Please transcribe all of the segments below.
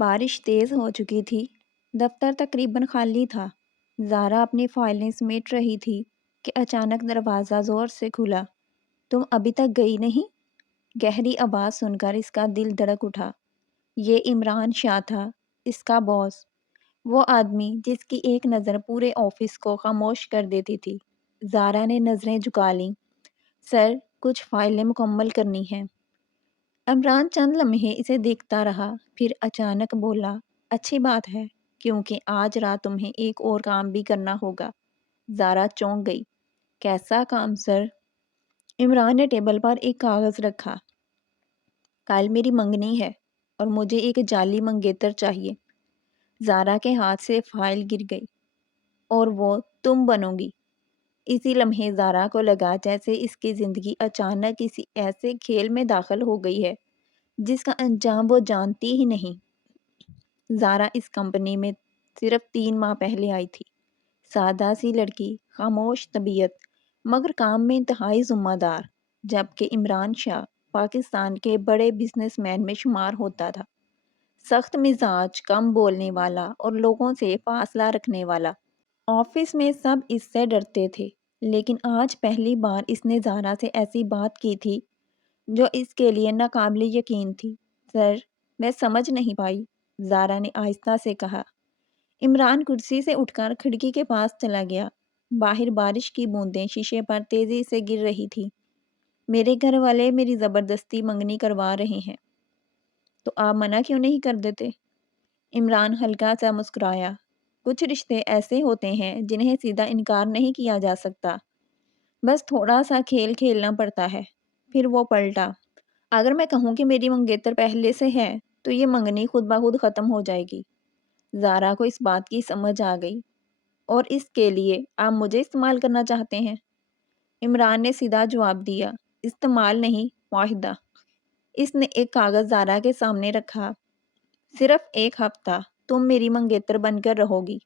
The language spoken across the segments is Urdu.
بارش تیز ہو چکی تھی۔ دفتر تقریباً خالی تھا۔ زارا اپنی فائلیں سمیٹ رہی تھی کہ اچانک دروازہ زور سے کھلا۔ تم ابھی تک گئی نہیں؟ گہری آواز سن کر اس کا دل دھڑک اٹھا۔ یہ عمران شاہ تھا، اس کا باس، وہ آدمی جس کی ایک نظر پورے آفس کو خاموش کر دیتی تھی۔ زارا نے نظریں جھکا لیں۔ سر، کچھ فائلیں مکمل کرنی ہیں۔ عمران چند لمحے اسے دیکھتا رہا، پھر اچانک بولا، اچھی بات ہے، کیونکہ آج رات تمہیں ایک اور کام بھی کرنا ہوگا۔ زارا چونک گئی۔ کیسا کام سر؟ عمران نے ٹیبل پر ایک کاغذ رکھا۔ کل میری منگنی ہے اور مجھے ایک جعلی منگیتر چاہیے۔ زارا کے ہاتھ سے فائل گر گئی۔ اور وہ تم بنو گی۔ اسی لمحے زارا کو لگا جیسے اس کی زندگی اچانک کسی ایسے کھیل میں داخل ہو گئی ہے جس کا انجام وہ جانتی ہی نہیں۔ زارا اس کمپنی میں صرف 3 ماہ پہلے آئی تھی۔ سادہ سی لڑکی، خاموش طبیعت، مگر کام میں انتہائی ذمہ دار، جبکہ عمران شاہ پاکستان کے بڑے بزنس مین میں شمار ہوتا تھا۔ سخت مزاج، کم بولنے والا اور لوگوں سے فاصلہ رکھنے والا۔ آفس میں سب اس سے ڈرتے تھے، لیکن آج پہلی بار اس نے زارا سے ایسی بات کی تھی جو اس کے لیے ناقابل یقین تھی۔ سر، میں سمجھ نہیں پائی، زارا نے آہستہ سے کہا۔ عمران کرسی سے اٹھ کر کھڑکی کے پاس چلا گیا۔ باہر بارش کی بوندیں شیشے پر تیزی سے گر رہی تھی۔ میرے گھر والے میری زبردستی منگنی کروا رہے ہیں۔ تو آپ منع کیوں نہیں کر دیتے؟ عمران ہلکا سا مسکرایا۔ کچھ رشتے ایسے ہوتے ہیں جنہیں سیدھا انکار نہیں کیا جا سکتا، بس تھوڑا سا کھیل کھیلنا پڑتا ہے۔ پھر وہ پلٹا۔ اگر میں کہوں کہ میری منگیتر پہلے سے ہے تو یہ منگنی خود بخود ختم ہو جائے گی۔ زارا کو اس بات کی سمجھ آ گئی۔ اور اس کے لیے آپ مجھے استعمال کرنا چاہتے ہیں؟ عمران نے سیدھا جواب دیا، استعمال نہیں، معاہدہ۔ اس نے ایک کاغذ زارا کے سامنے رکھا۔ صرف 1 ہفتہ تم میری منگیتر بن کر رہو گی۔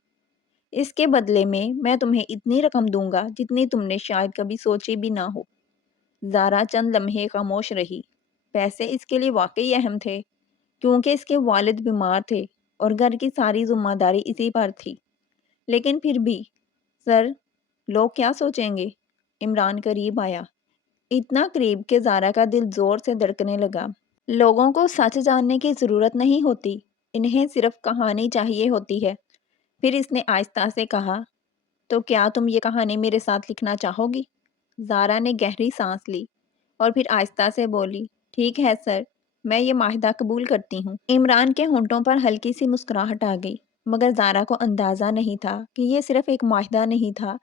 اس کے بدلے میں تمہیں اتنی رقم دوں گا جتنی تم نے شاید کبھی سوچی بھی نہ ہو۔ زارا چند لمحے خاموش رہی۔ پیسے اس کے لیے واقعی اہم تھے، کیونکہ اس کے والد بیمار تھے اور گھر کی ساری ذمہ داری اسی پر تھی۔ لیکن پھر بھی، سر، لوگ کیا سوچیں گے؟ عمران قریب آیا، اتنا قریب کہ زارا کا دل زور سے دھڑکنے لگا۔ لوگوں کو سچ جاننے کی ضرورت نہیں ہوتی، انہیں صرف کہانی چاہیے ہوتی ہے۔ پھر اس نے آہستہ سے کہا، تو کیا تم یہ کہانی میرے ساتھ لکھنا چاہو گی؟ زارا نے گہری سانس لی اور پھر آہستہ سے بولی، ٹھیک ہے سر، میں یہ معاہدہ قبول کرتی ہوں۔ عمران کے ہونٹوں پر ہلکی سی مسکراہٹ آ گئی، مگر زارا کو اندازہ نہیں تھا کہ یہ صرف ایک معاہدہ نہیں تھا،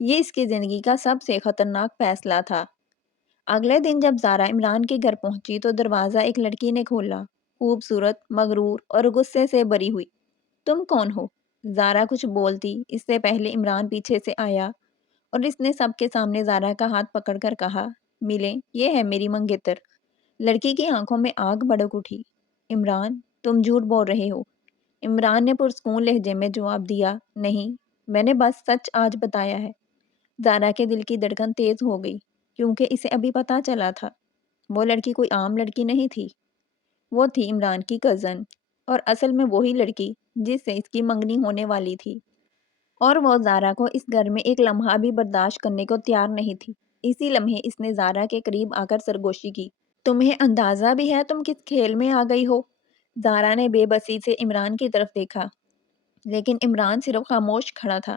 یہ اس کی زندگی کا سب سے خطرناک فیصلہ تھا۔ اگلے دن جب زارا عمران کے گھر پہنچی تو دروازہ ایک لڑکی نے کھولا، خوبصورت، مغرور اور غصے سے بھری ہوئی۔ تم کون ہو؟ زارا کچھ بولتی اس سے پہلے عمران پیچھے سے آیا اور اس نے سب کے سامنے زارا کا ہاتھ پکڑ کر کہا، ملیں، یہ ہے میری منگیتر۔ لڑکی کی آنکھوں میں آگ بھڑک اٹھی۔ عمران، تم جھوٹ بول رہے ہو۔ عمران نے پرسکون لہجے میں جواب دیا، نہیں، میں نے بس سچ آج بتایا ہے۔ زارا کے دل کی دھڑکن تیز ہو گئی، کیونکہ اسے ابھی پتہ چلا تھا، وہ لڑکی کوئی عام لڑکی نہیں تھی، وہ تھی عمران کی کزن، اور اصل میں وہی لڑکی جس سے اس کی منگنی ہونے والی تھی۔ اور وہ زارا کو اس گھر میں ایک لمحہ بھی برداشت کرنے کو تیار نہیں تھی۔ اسی لمحے اس نے زارا کے قریب آ کر سرگوشی کی۔ تمہیں اندازہ بھی ہے تم کس کھیل میں آ گئی ہو؟ زارا نے بے بسی سے عمران کی طرف دیکھا، لیکن عمران صرف خاموش کھڑا تھا،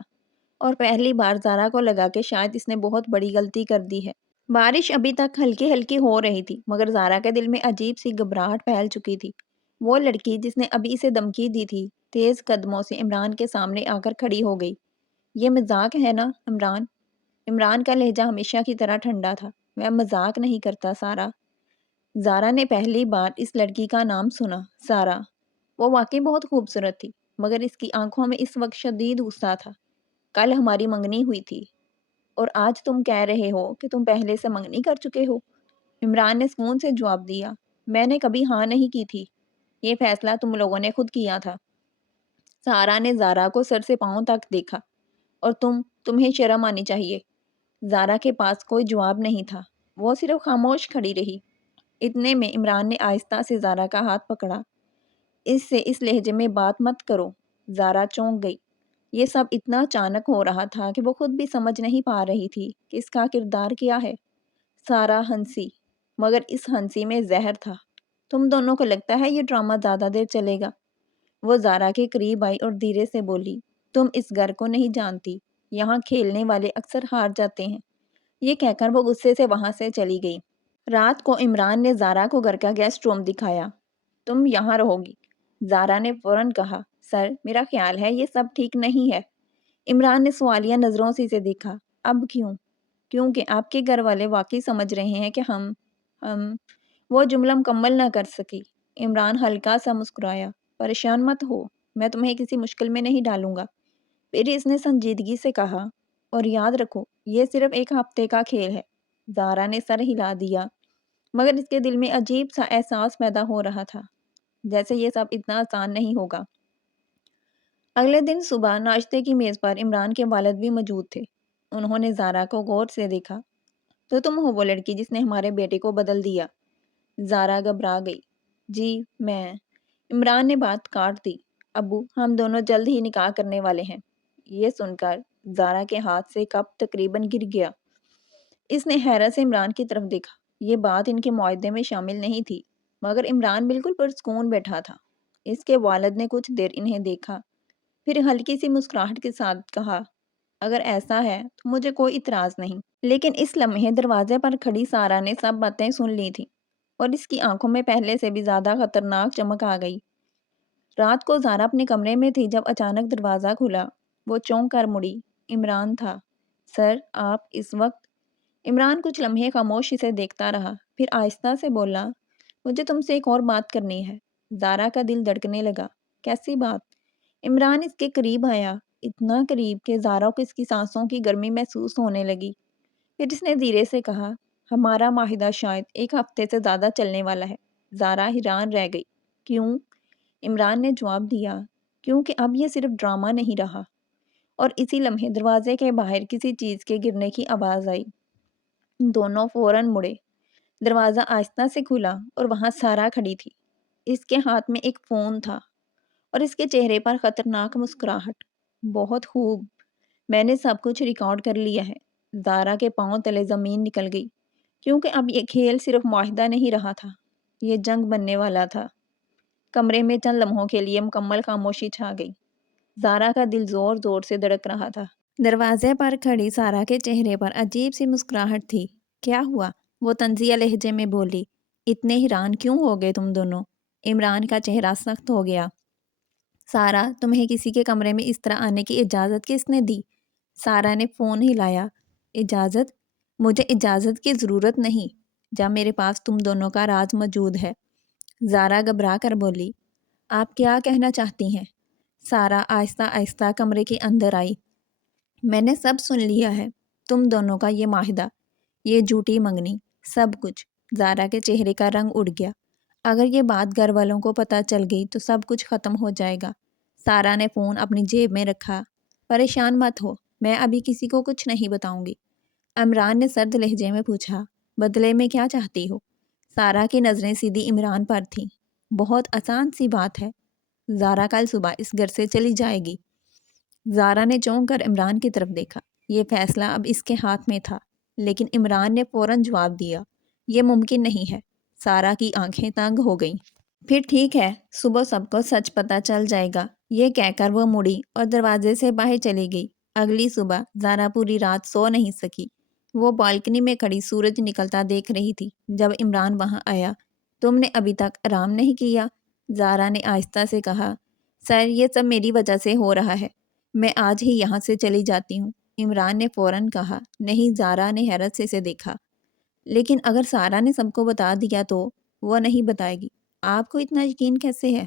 اور پہلی بار زارا کو لگا کہ شاید اس نے بہت بڑی غلطی کر دی ہے۔ بارش ابھی تک ہلکی ہلکی ہو رہی تھی، مگر زارا کے دل میں عجیب سی گھبراہٹ پھیل چکی تھی۔ وہ لڑکی جس نے ابھی اسے دھمکی دی تھی، تیز قدموں سے عمران کے سامنے آ کر کھڑی ہو گئی۔ یہ مذاق ہے نا عمران؟ عمران کا لہجہ ہمیشہ کی طرح ٹھنڈا تھا۔ میں مذاق نہیں کرتا سارا۔ زارا نے پہلی بار اس لڑکی کا نام سنا، سارا۔ وہ واقعی بہت خوبصورت تھی، مگر اس کی آنکھوں میں اس وقت شدید غصہ تھا۔ کل ہماری منگنی ہوئی تھی، اور آج تم کہہ رہے ہو کہ تم پہلے سے منگنی کر چکے ہو۔ عمران نے سکون سے جواب دیا، میں نے کبھی ہاں نہیں کی تھی، یہ فیصلہ تم لوگوں نے خود کیا تھا۔ سارا نے زارا کو سر سے پاؤں تک دیکھا، اور تمہیں شرم آنی چاہیے۔ زارا کے پاس کوئی جواب نہیں تھا، وہ صرف خاموش کھڑی رہی۔ اتنے میں عمران نے آہستہ سے زارا کا ہاتھ پکڑا۔ اس سے اس لہجے میں بات مت کرو۔ زارا چونک گئی۔ یہ سب اتنا اچانک ہو رہا تھا کہ وہ خود بھی سمجھ نہیں پا رہی تھی کہ اس کا کردار کیا ہے۔ سارا ہنسی، مگر اس ہنسی میں زہر تھا۔ تم دونوں کو لگتا ہے یہ ڈرامہ زیادہ دیر چلے گا؟ وہ زارا کے قریب آئی اور دھیرے سے بولی، تم اس گھر کو نہیں جانتی، یہاں کھیلنے والے اکثر ہار جاتے ہیں۔ یہ کہہ کر وہ غصے سے وہاں سے چلی گئی۔ رات کو عمران نے زارا کو گھر کا گیسٹ روم دکھایا۔ تم یہاں رہو گی؟ زارا نے فوراً کہا، سر میرا خیال ہے یہ سب ٹھیک نہیں ہے۔ عمران نے سوالیہ نظروں سے اسے دیکھا۔ اب کیوں؟ کیونکہ آپ کے گھر والے واقعی سمجھ رہے ہیں کہ ہم وہ جملہ مکمل نہ کر سکی۔ عمران ہلکا سا مسکرایا۔ پریشان مت ہو، میں تمہیں کسی مشکل میں نہیں ڈالوں گا۔ پھر اس نے سنجیدگی سے کہا، اور یاد رکھو یہ صرف ایک ہفتے کا کھیل ہے۔ زارا نے سر ہلا دیا، مگر اس کے دل میں عجیب سا احساس پیدا ہو رہا تھا، جیسے یہ سب اتنا آسان نہیں ہوگا۔ اگلے دن صبح ناشتے کی میز پر عمران کے والد بھی موجود تھے۔ انہوں نے زارا کو غور سے دیکھا۔ تو تم ہو وہ لڑکی جس نے ہمارے بیٹے کو بدل دیا؟ زارا گھبرا گئی۔ جی میں۔ عمران نے بات کاٹ دی۔ ابو ہم دونوں جلد ہی نکاح کرنے والے ہیں۔ یہ سن کر زارا کے ہاتھ سے کپ تقریباً گر گیا۔ اس نے حیرت سے عمران کی طرف دیکھا۔ یہ بات ان کے معاہدے میں شامل نہیں تھی، مگر عمران بالکل پرسکون بیٹھا تھا۔ اس کے والد نے کچھ دیر انہیں دیکھا، پھر ہلکی سی مسکراہٹ کے ساتھ کہا، اگر ایسا ہے تو مجھے کوئی اعتراض نہیں۔ لیکن اس لمحے دروازے پر کھڑی سارا نے سب باتیں سن لی تھی، اور اس کی آنکھوں میں پہلے سے بھی زیادہ خطرناک چمک آ گئی۔ رات کو زارا اپنے کمرے میں تھی جب اچانک دروازہ کھلا۔ وہ چونک کر مڑی۔ عمران تھا۔ سر آپ اس وقت؟ عمران کچھ لمحے خاموشی سے دیکھتا رہا، پھر آہستہ سے بولا، مجھے تم سے ایک اور بات کرنی ہے۔ زارا کا دل دھڑکنے لگا۔ کیسی بات؟ عمران اس کے قریب آیا، اتنا قریب کہ زارا کو اس کی سانسوں کی گرمی محسوس ہونے لگی۔ پھر اس نے دھیرے سے کہا، ہمارا معاہدہ شاید ایک ہفتے سے زیادہ چلنے والا ہے۔ زارا حیران رہ گئی۔ کیوں؟ عمران نے جواب دیا، کیونکہ اب یہ صرف ڈرامہ نہیں رہا۔ اور اسی لمحے دروازے کے باہر کسی چیز کے گرنے کی آواز آئی۔ دونوں فوراً مڑے۔ دروازہ آہستہ سے کھلا اور وہاں سارا کھڑی تھی۔ اس کے ہاتھ میں ایک فون تھا اور اس کے چہرے پر خطرناک مسکراہٹ۔ بہت خوب، میں نے سب کچھ ریکارڈ کر لیا ہے۔ زارا کے پاؤں تلے زمین نکل گئی، کیونکہ اب یہ کھیل صرف معاہدہ نہیں رہا تھا، یہ جنگ بننے والا تھا۔ کمرے میں چند لمحوں کے لیے مکمل خاموشی چھا گئی۔ زارا کا دل زور زور سے دھڑک رہا تھا۔ دروازے پر کھڑی سارا کے چہرے پر عجیب سی مسکراہٹ تھی۔ کیا ہوا؟ وہ طنزیہ لہجے میں بولی۔ اتنے حیران کیوں ہو گئے تم دونوں؟ عمران کا چہرہ سخت ہو گیا۔ سارا تمہیں کسی کے کمرے میں اس طرح آنے کی اجازت کس نے دی؟ سارا نے فون ہلایا۔ اجازت؟ مجھے اجازت کی ضرورت نہیں، جب میرے پاس تم دونوں کا راز موجود ہے۔ زارا گھبرا کر بولی، آپ کیا کہنا چاہتی ہیں؟ سارا آہستہ آہستہ کمرے کے اندر آئی۔ میں نے سب سن لیا ہے، تم دونوں کا یہ معاہدہ، یہ جھوٹی منگنی، سب کچھ۔ زارا کے چہرے کا رنگ اڑ گیا۔ اگر یہ بات گھر والوں کو پتہ چل گئی تو سب کچھ ختم ہو جائے گا۔ سارا نے فون اپنی جیب میں رکھا۔ پریشان مت ہو، میں ابھی کسی کو کچھ نہیں بتاؤں گی۔ عمران نے سرد لہجے میں پوچھا، بدلے میں کیا چاہتی ہو؟ سارا کی نظریں سیدھی عمران پر تھیں۔ بہت آسان سی بات ہے، زارا کل صبح اس گھر سے چلی جائے گی۔ زارا نے چونک کر عمران کی طرف دیکھا۔ یہ فیصلہ اب اس کے ہاتھ میں تھا، لیکن عمران نے فوراً جواب دیا، یہ ممکن نہیں ہے۔ سارا کی آنکھیں تنگ ہو گئیں۔ پھر ٹھیک ہے، صبح سب کو سچ پتہ چل جائے گا۔ یہ کہہ کر وہ مڑی اور دروازے سے باہر چلی گئی۔ اگلی صبح زارا پوری رات سو نہیں سکی۔ وہ بالکنی میں کھڑی سورج نکلتا دیکھ رہی تھی جب عمران وہاں آیا۔ تم نے ابھی تک آرام نہیں کیا؟ زارا نے آہستہ سے کہا، سر یہ سب میری وجہ سے ہو رہا ہے، میں آج ہی یہاں سے چلی جاتی ہوں۔ عمران نے فوراً کہا، نہیں۔ زارا نے حیرت سے اسے دیکھا۔ لیکن اگر سارا نے سب کو بتا دیا تو؟ وہ نہیں بتائے گی۔ آپ کو اتنا یقین کیسے ہے؟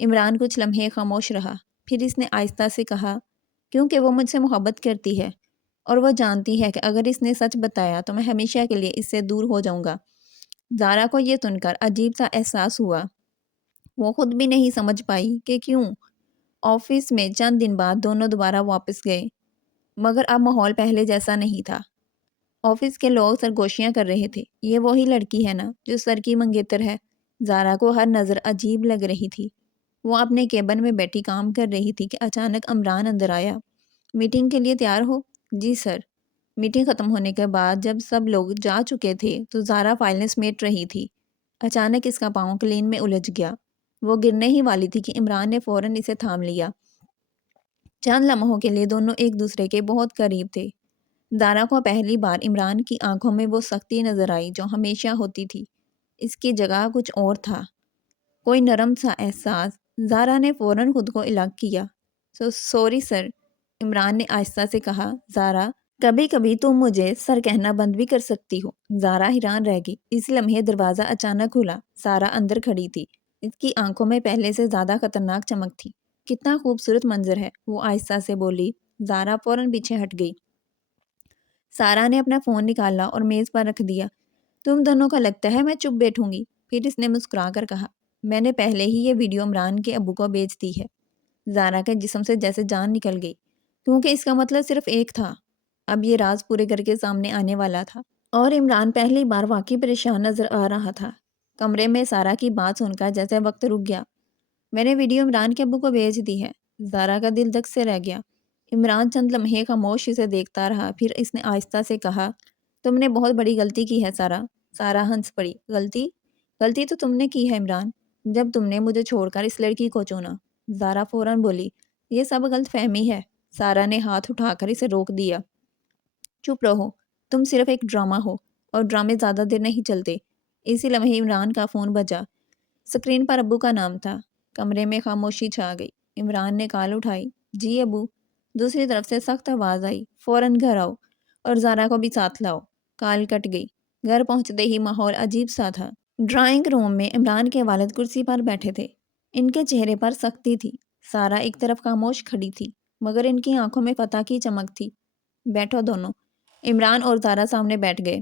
عمران کچھ لمحے خاموش رہا، پھر اس نے آہستہ سے کہا، کیونکہ وہ مجھ سے محبت کرتی ہے، اور وہ جانتی ہے کہ اگر اس نے سچ بتایا تو میں ہمیشہ کے لیے اس سے دور ہو جاؤں گا۔ زارا کو یہ سن کر عجیب سا احساس ہوا۔ وہ خود بھی نہیں سمجھ پائی کہ کیوں۔ آفس میں چند دن بعد دونوں دوبارہ واپس گئے، مگر اب ماحول پہلے جیسا نہیں تھا۔ آفس کے لوگ سرگوشیاں کر رہے تھے، یہ وہی لڑکی ہے نا جو سر کی منگیتر ہے؟ زارا کو ہر نظر عجیب لگ رہی تھی۔ وہ اپنے کیبن میں بیٹھی کام کر رہی تھی کہ اچانک عمران اندر آیا۔ میٹنگ کے لیے تیار ہو؟ جی سر۔ میٹنگ ختم ہونے کے بعد جب سب لوگ جا چکے تھے تو زارا فائلیں سمیٹ رہی تھی۔ اچانک اس کا پاؤں کلین میں الجھ گیا۔ وہ گرنے ہی والی تھی کہ عمران نے فوراً اسے تھام لیا۔ چند لمحوں کے لیے دونوں ایک دوسرے کے بہت قریب تھے۔ زارا کو پہلی بار عمران کی آنکھوں میں وہ سختی نظر آئی جو ہمیشہ ہوتی تھی۔ اس کی جگہ کچھ اور تھا، کوئی نرم سا احساس۔ زارا نے فوراً خود کو الگ کیا۔ سوری سر، عمران نے آہستہ سے کہا۔ زارا، کبھی کبھی تم مجھے سر کہنا بند بھی کر سکتی ہو۔ زارا حیران رہ گئی۔ اس لمحے دروازہ اچانک کھلا۔ سارا اندر کھڑی تھی۔ اس کی آنکھوں میں پہلے سے زیادہ خطرناک چمک تھی۔ کتنا خوبصورت منظر ہے، وہ آہستہ سے بولی۔ زارا فوراً پیچھے ہٹ گئی۔ سارا نے اپنا فون نکالا اور میز پر رکھ دیا۔ تم دونوں کا لگتا ہے میں چپ بیٹھوں گی؟ پھر اس نے مسکرا کر کہا، میں نے پہلے ہی یہ ویڈیو عمران کے ابو کو بھیج دی ہے۔ زارا کے جسم سے جیسے جان نکل گئی، کیونکہ اس کا مطلب صرف ایک تھا۔ اب یہ راز پورے گھر کے سامنے آنے والا تھا، اور عمران پہلی بار واقعی پریشان نظر آ رہا تھا۔ کمرے میں سارا کی بات سن کر جیسے وقت رک گیا۔ میں نے ویڈیو عمران کے ابو کو بھیج دی ہے۔ زارا کا دل دھک سے رہ گیا۔ عمران چند لمحے خاموش اسے دیکھتا رہا، پھر اس نے آہستہ سے کہا، تم نے بہت بڑی غلطی کی ہے سارا۔ سارا ہنس پڑی۔ غلطی؟ غلطی تو تم نے کی ہے عمران، جب تم نے مجھے چھوڑ کر اس لڑکی کو چنا۔ زارا فوراً بولی، یہ سب غلط فہمی ہے۔ سارا نے ہاتھ اٹھا کر اسے روک دیا۔ چپ رہو، تم صرف ایک ڈرامہ ہو، اور ڈرامے زیادہ دیر نہیں چلتے۔ اسی لمحے عمران کا فون بجا۔ سکرین پر ابو کا نام تھا۔ کمرے میں خاموشی چھا گئی۔ عمران نے کال اٹھائی۔ جی ابو۔ دوسری طرف سے سخت آواز آئی، فوراً گھر آؤ، اور زارا کو بھی ساتھ لاؤ۔ کال کٹ گئی۔ گھر پہنچتے ہی ماحول عجیب سا تھا۔ ڈرائنگ روم میں عمران کے والد کرسی پر بیٹھے تھے۔ ان کے چہرے پر سختی تھی۔ سارا ایک طرف خاموش کھڑی تھی، مگر ان کی آنکھوں میں فتح کی چمک تھی۔ بیٹھو دونوں۔ عمران اور زارا سامنے بیٹھ گئے۔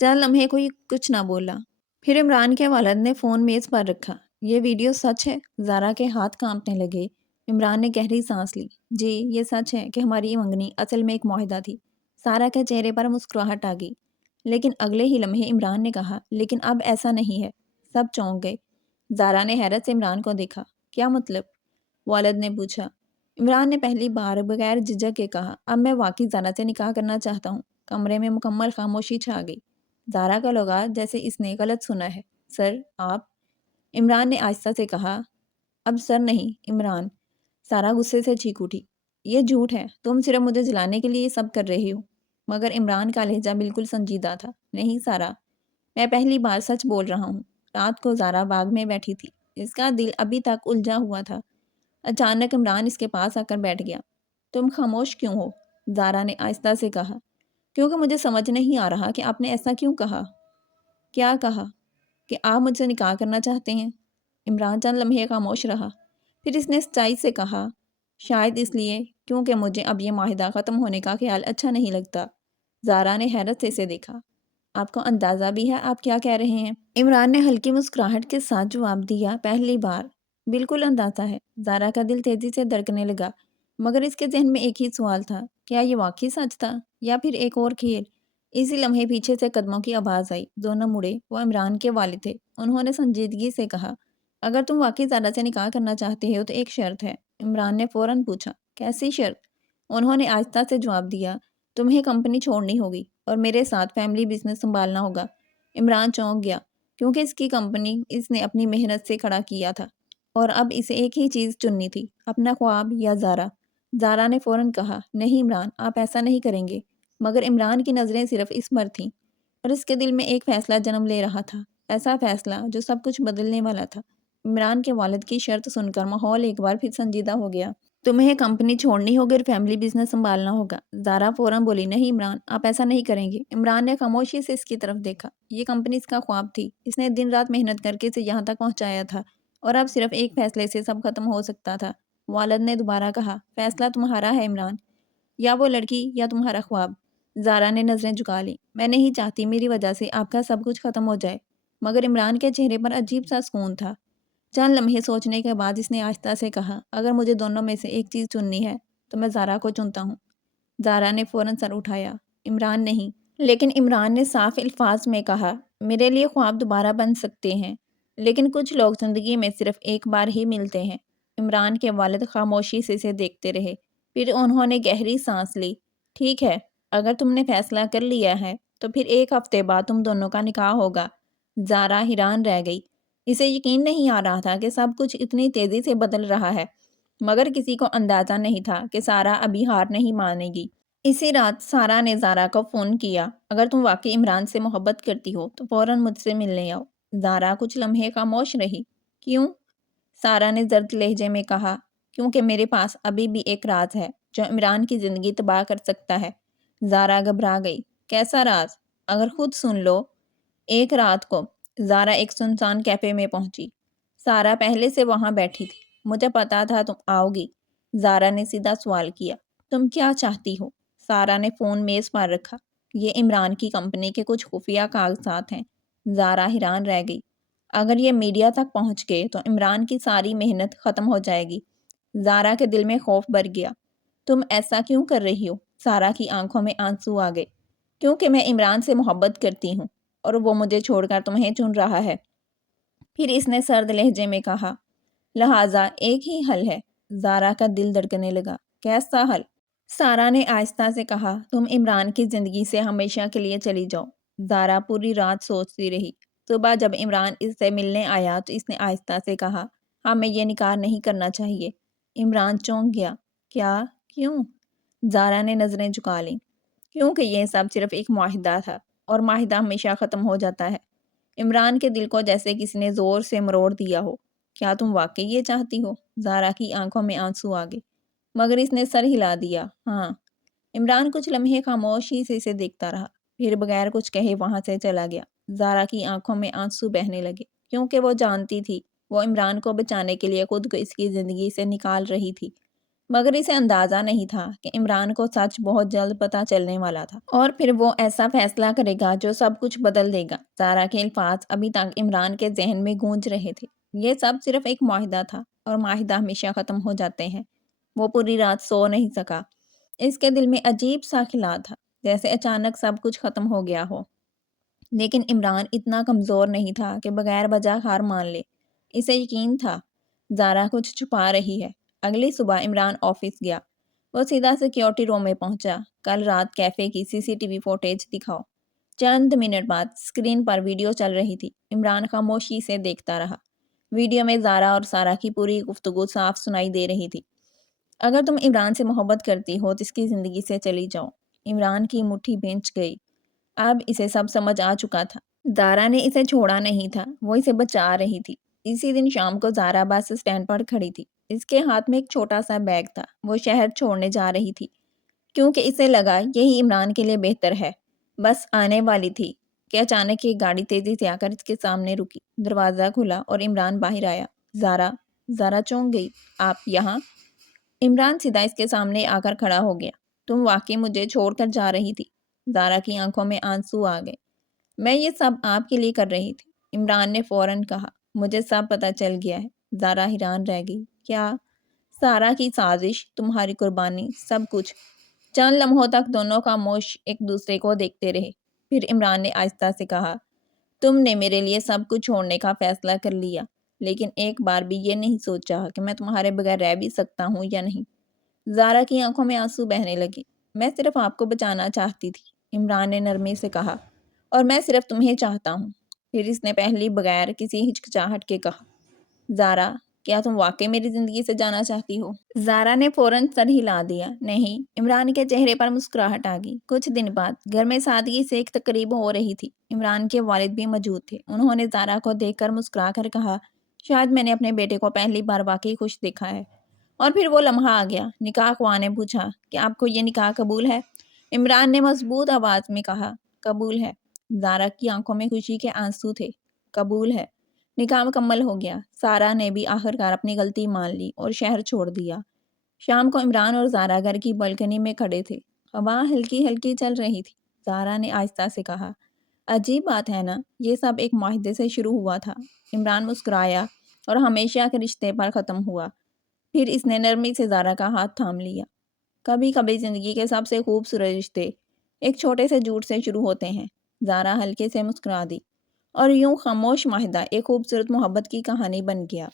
چند لمحے کوئی کچھ نہ بولا۔ پھر عمران کے والد نے فون میز پر رکھا۔ یہ ویڈیو سچ ہے؟ زارا کے ہاتھ کانپنے لگے۔ عمران نے گہری سانس لی۔ جی، یہ سچ ہے کہ ہماری منگنی اصل میں ایک معاہدہ تھی۔ سارا کے چہرے پر مسکراہٹ آ گئی۔ لیکن اگلے ہی لمحے عمران نے کہا، لیکن اب ایسا نہیں ہے۔ سب چونک گئے۔ زارا نے حیرت سے عمران کو دیکھا۔ کیا مطلب؟ والد نے پوچھا۔ عمران نے پہلی بار بغیر جھجک کے کہا، اب میں واقعی زارا سے نکاح کرنا چاہتا ہوں۔ کمرے میں مکمل خاموشی چھا گئی۔ زارا کا لگا جیسے اس نے غلط سنا ہے۔ سر، آپ؟ عمران نے آہستہ سے کہا۔ اب سر نہیں، عمران۔ سارا غصے سے چیخ اٹھی۔ یہ جھوٹ ہے، تم صرف مجھے جلانے کے لیے یہ سب کر رہی ہو۔ مگر عمران کا لہجہ بالکل سنجیدہ تھا۔ نہیں سارا، میں پہلی بار سچ بول رہا ہوں۔ رات کو زارا باغ میں بیٹھی تھی۔ اس کا دل ابھی تک الجھا ہوا تھا۔ اچانک عمران اس کے پاس آ کر بیٹھ گیا۔ تم خاموش کیوں ہو؟ زارا نے آہستہ سے کہا۔ کیونکہ مجھے سمجھ نہیں آ رہا کہ آپ نے ایسا کیوں کہا۔ کیا کہا؟ کہ آپ مجھ سے نکاح کرنا چاہتے ہیں۔ عمران چند لمحے خاموش رہا، پھر اس نے سچائی سے کہا، شاید اس لیے کیونکہ مجھے اب یہ معاہدہ ختم ہونے کا خیال اچھا نہیں لگتا۔ زارا نے حیرت سے اسے دیکھا۔ آپ کو اندازہ بھی ہے آپ کیا کہہ رہے ہیں؟ عمران نے ہلکی مسکراہٹ کے ساتھ جواب دیا، پہلی بار۔ بالکل اندازہ ہے۔ زارا کا دل تیزی سے دھڑکنے لگا، مگر اس کے ذہن میں ایک ہی سوال تھا، کیا یہ واقعی سچ تھا یا پھر ایک اور کھیل؟ اسی لمحے پیچھے سے قدموں کی آواز آئی۔ دونوں مڑے۔ وہ عمران کے والد تھے۔ انہوں نے سنجیدگی سے کہا، اگر تم واقعی زارا سے نکاح کرنا چاہتے ہو تو ایک شرط ہے۔ عمران نے فوراً پوچھا، کیسی شرط؟ انہوں نے آہستہ سے جواب دیا، تمہیں کمپنی چھوڑنی ہوگی اور میرے ساتھ فیملی بزنس سنبھالنا ہوگا۔ عمران چونک گیا، کیونکہ اس کی کمپنی اس نے اپنی محنت سے کھڑا کیا تھا، اور اب اسے ایک ہی چیز چننی تھی، اپنا خواب یا زارا۔ زارا نے فوراً کہا، نہیں عمران، آپ ایسا نہیں کریں گے۔ مگر عمران کی نظریں صرف اس پر تھیں، اور اس کے دل میں ایک فیصلہ جنم لے رہا تھا، ایسا فیصلہ جو سب کچھ بدلنے والا تھا۔ عمران کے والد کی شرط سن کر ماحول ایک بار پھر سنجیدہ ہو گیا۔ تمہیں کمپنی چھوڑنی ہوگی اور فیملی بزنس سنبھالنا ہوگا۔ زارا فوراً بولی، نہیں عمران، آپ ایسا نہیں کریں گے۔ عمران نے خاموشی سے اس کی طرف دیکھا۔ یہ کمپنی اس کا خواب تھی، اس نے دن رات محنت کر کے اسے یہاں تک پہنچایا تھا، اور اب صرف ایک فیصلے سے سب ختم ہو سکتا تھا۔ والد نے دوبارہ کہا، فیصلہ تمہارا ہے عمران، یا وہ لڑکی یا تمہارا خواب۔ زارا نے نظریں جھکا لیں۔ میں نہیں چاہتی میری وجہ سے آپ کا سب کچھ ختم ہو جائے۔ مگر عمران کے چہرے پر عجیب سا سکون تھا۔ چند لمحے سوچنے کے بعد اس نے آہستہ سے کہا، اگر مجھے دونوں میں سے ایک چیز چننی ہے تو میں زارا کو چنتا ہوں۔ زارا نے فوراً سر اٹھایا، عمران نہیں۔ لیکن عمران نے صاف الفاظ میں کہا، میرے لیے خواب دوبارہ بن سکتے ہیں، لیکن کچھ لوگ زندگی میں صرف ایک بار ہی ملتے ہیں۔ عمران کے والد خاموشی سے اسے دیکھتے رہے، پھر انہوں نے گہری سانس لی۔ ٹھیک ہے، اگر تم نے فیصلہ کر لیا ہے تو پھر 1 ہفتے بعد تم دونوں کا نکاح ہوگا۔ زارا حیران رہ گئی۔ اسے یقین نہیں آ رہا تھا کہ سب کچھ اتنی تیزی سے بدل رہا ہے، مگر کسی کو اندازہ نہیں تھا کہ سارا ابھی ہار نہیں مانے گی۔ اسی رات سارا نے زارا کو فون کیا۔ اگر تم واقعی عمران سے محبت کرتی ہو تو فوراً مجھ سے ملنے آؤ۔ زارا کچھ لمحے خاموش رہی۔ کیوں؟ سارا نے زرد لہجے میں کہا، کیونکہ میرے پاس ابھی بھی ایک راز ہے جو عمران کی زندگی تباہ کر سکتا ہے۔ زارا گھبرا گئی۔ کیسا راز؟ اگر خود سن لو۔ ایک رات کو زارا ایک سنسان کیفے میں پہنچی۔ سارا پہلے سے وہاں بیٹھی تھی۔ مجھے پتا تھا تم آؤ گی، زارا نے سیدھا سوال کیا۔ تم کیا چاہتی ہو؟ سارا نے فون میز پر رکھا۔ یہ عمران کی کمپنی کے کچھ خفیہ کاغذات ہیں۔ زارا حیران رہ گئی۔ اگر یہ میڈیا تک پہنچ گئے تو عمران کی ساری محنت ختم ہو جائے گی۔ زارا کے دل میں خوف بھر گیا۔ تم ایسا کیوں کر رہی ہو؟ سارا کی آنکھوں میں آنسو آ گئے۔ کیونکہ میں عمران سے محبت کرتی ہوں اور وہ مجھے چھوڑ کر تمہیں چن رہا ہے۔ پھر اس نے سرد لہجے میں کہا، لہٰذا ایک ہی حل ہے۔ زارا کا دل دھڑکنے لگا۔ کیسا حل؟ سارا نے آہستہ سے کہا، تم عمران کی زندگی سے ہمیشہ کے لیے چلی جاؤ۔ زارا پوری رات سوچتی رہی۔ صبح جب عمران اس سے ملنے آیا تو اس نے آہستہ سے کہا، ہمیں یہ نکاح نہیں کرنا چاہیے۔ عمران چونک گیا۔ کیا؟ کیوں؟ زارا نے نظریں جھکا لیں۔ کیونکہ یہ سب صرف ایک معاہدہ تھا اور معاہدہ ہمیشہ ختم ہو جاتا ہے۔ عمران کے دل کو جیسے کسی نے زور سے مروڑ دیا ہو۔ کیا تم واقعی یہ چاہتی ہو؟ زارا کی آنکھوں میں آنسو آ گئے، مگر اس نے سر ہلا دیا۔ ہاں۔ عمران کچھ لمحے خاموشی سے اسے دیکھتا رہا، پھر بغیر کچھ کہے وہاں سے چلا گیا۔ زارا کی آنکھوں میں آنسو بہنے لگے، کیونکہ وہ جانتی تھی وہ عمران کو بچانے کے لیے خود کو اس کی زندگی سے نکال رہی تھی، مگر اسے اندازہ نہیں تھا کہ عمران کو سچ بہت جلد پتہ چلنے والا تھا، اور پھر وہ ایسا فیصلہ کرے گا جو سب کچھ بدل دے گا۔ زارا کے الفاظ ابھی تک عمران کے ذہن میں گونج رہے تھے۔ یہ سب صرف ایک معاہدہ تھا اور معاہدہ ہمیشہ ختم ہو جاتے ہیں۔ وہ پوری رات سو نہیں سکا۔ اس کے دل میں عجیب سا خیال تھا، جیسے اچانک سب کچھ ختم ہو گیا ہو۔ لیکن عمران اتنا کمزور نہیں تھا کہ بغیر وجہ ہار مان لے۔ اسے یقین تھا زارا کچھ چھپا رہی ہے۔ اگلی صبح عمران آفس گیا۔ وہ سیدھا سیکیورٹی روم میں پہنچا۔ کل رات کیفے کی CCTV فوٹیج دکھاؤ۔ چند منٹ بعد اسکرین پر ویڈیو چل رہی تھی۔ عمران خاموشی سے دیکھتا رہا۔ ویڈیو میں زارا اور سارا کی پوری گفتگو صاف سنائی دے رہی تھی۔ اگر تم عمران سے محبت کرتی ہو تو اس کی زندگی سے چلی جاؤ۔ عمران کی مٹھی بھینچ گئی۔ اب اسے سب سمجھ آ چکا تھا۔ زارا نے اسے چھوڑا نہیں تھا، وہ اسے بچا رہی تھی۔ اسی دن شام کو زارا بس اسٹینڈ پر کھڑی تھی۔ اس کے ہاتھ میں ایک چھوٹا سا بیگ تھا۔ وہ شہر چھوڑنے جا رہی تھی، کیونکہ اسے لگا یہی عمران کے لیے بہتر ہے۔ بس آنے والی تھی کہ اچانک ایک گاڑی تیزی سے آ کر اس کے سامنے رکی۔ دروازہ کھلا اور عمران باہر آیا۔ زارا زارا چونک گئی۔ آپ یہاں؟ عمران سیدھا اس کے سامنے آ کر کھڑا ہو گیا۔ تم واقعی مجھے چھوڑ کر جا رہی تھی؟ زارا کی آنکھوں میں آنسو آ گئے۔ میں یہ سب آپ کے لیے کر رہی تھی، عمران نے فوراً کہا۔ مجھے سب پتہ چل گیا ہے۔ زارا حیران رہ گئی۔ کیا؟ سارا کی سازش، تمہاری قربانی، سب کچھ۔ چند لمحوں تک دونوں خاموش ایک دوسرے کو دیکھتے رہے۔ پھر عمران نے آہستہ سے کہا، تم نے میرے لیے سب کچھ چھوڑنے کا فیصلہ کر لیا، لیکن ایک بار بھی یہ نہیں سوچا کہ میں تمہارے بغیر رہ بھی سکتا ہوں یا نہیں۔ زارا کی آنکھوں میں آنسو بہنے لگے۔ میں صرف آپ کو بچانا چاہتی تھی، عمران نے نرمی سے کہا، اور میں صرف تمہیں چاہتا ہوں۔ پھر اس نے پہلی بغیر کسی ہچکچاہٹ کے کہا، زارا کیا تم واقعی میری زندگی سے جانا چاہتی ہو؟ زارا نے فوراً سر ہلا دیا۔ نہیں۔ عمران کے چہرے پر مسکراہٹ آ گئی۔ کچھ دن بعد گھر میں سادگی سے ایک تقریب ہو رہی تھی۔ عمران کے والد بھی موجود تھے۔ انہوں نے زارا کو دیکھ کر مسکرا کر کہا، شاید میں نے اپنے بیٹے کو پہلی بار واقعی خوش دیکھا ہے۔ اور پھر وہ لمحہ آ گیا۔ نکاح خواہ نے پوچھا کہ آپ کو یہ نکاح قبول ہے؟ عمران نے مضبوط آواز میں کہا، قبول ہے۔ زارا کی آنکھوں میں خوشی کے آنسو تھے۔ قبول ہے۔ نکاح مکمل ہو گیا۔ سارا نے بھی آخرکار اپنی غلطی مان لی اور شہر چھوڑ دیا۔ شام کو عمران اور زارا گھر کی بالکنی میں کھڑے تھے۔ ہوا ہلکی ہلکی چل رہی تھی۔ زارا نے آہستہ سے کہا، عجیب بات ہے نا، یہ سب ایک معاہدے سے شروع ہوا تھا۔ عمران مسکرایا، اور ہمیشہ کے رشتے پر ختم ہوا۔ پھر اس نے نرمی سے زارا کا ہاتھ تھام لیا۔ کبھی کبھی زندگی کے سب سے خوبصورت رشتے ایک چھوٹے سے جھوٹ سے شروع ہوتے ہیں۔ زارا ہلکے سے مسکرا دی۔ اور یوں خاموش معاہدہ ایک خوبصورت محبت کی کہانی بن گیا۔